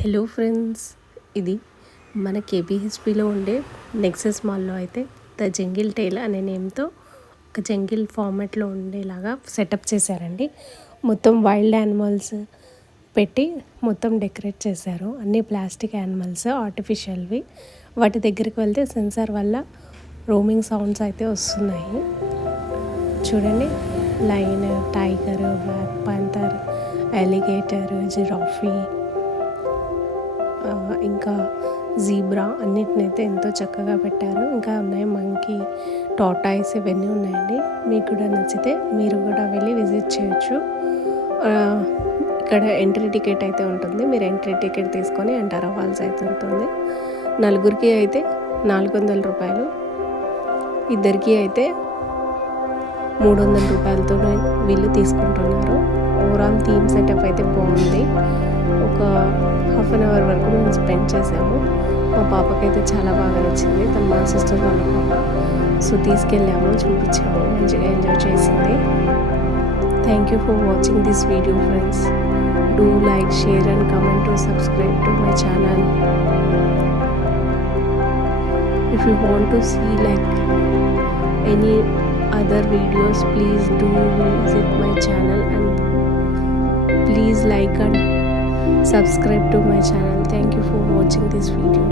Hello friends, ఇది మన కేపీహెచ్పిలో ఉండే నెక్సెస్ మాల్లో అయితే ద జంగిల్ టైల్ అనే నేమ్తో ఒక జంగిల్ ఫార్మాట్లో ఉండేలాగా సెటప్ చేశారండి. మొత్తం వైల్డ్ యానిమల్స్ పెట్టి మొత్తం డెకరేట్ చేశారు. అన్ని ప్లాస్టిక్ యానిమల్స్ ఆర్టిఫిషియల్వి. వాటి దగ్గరికి వెళ్తే సెన్సార్ వల్ల రోమింగ్ సౌండ్స్ అయితే వస్తున్నాయి. చూడండి, lion, tiger, black panther, alligator, giraffe, ఇంకా జీబ్రా అన్నిటినైతే ఎంతో చక్కగా పెట్టారు. ఇంకా ఉన్నాయి మంకీ, టార్టాయిస్, ఇవన్నీ ఉన్నాయండి. మీకు కూడా నచ్చితే మీరు కూడా వెళ్ళి విజిట్ చేయొచ్చు. ఇక్కడ ఎంట్రీ టికెట్ అయితే ఉంటుంది. మీరు ఎంట్రీ టికెట్ తీసుకొని ఎంటర్ అవ్వాల్సి అయితే ఉంటుంది. నలుగురికి అయితే 400 రూపాయలు, ఇద్దరికి అయితే 300 రూపాయలతో వీళ్ళు తీసుకుంటున్నారు. ఓవరాల్ థీమ్ సెటప్ అయితే బాగుంది. ఒక హాఫ్ అన్ అవర్ వరకు మేము స్పెండ్ చేసాము. మా పాపకైతే చాలా బాగా నచ్చింది. తన మా సిస్టర్ వాళ్ళ పాప. సో తీసుకెళ్ళాము, చూపించాము, మంచిగా ఎంజాయ్ చేసింది. Thank you for watching this video friends. Do like, share and comment to subscribe to my channel. If you want to see like any other videos, please do visit my channel and please like and subscribe to my channel. Thank you for watching this video.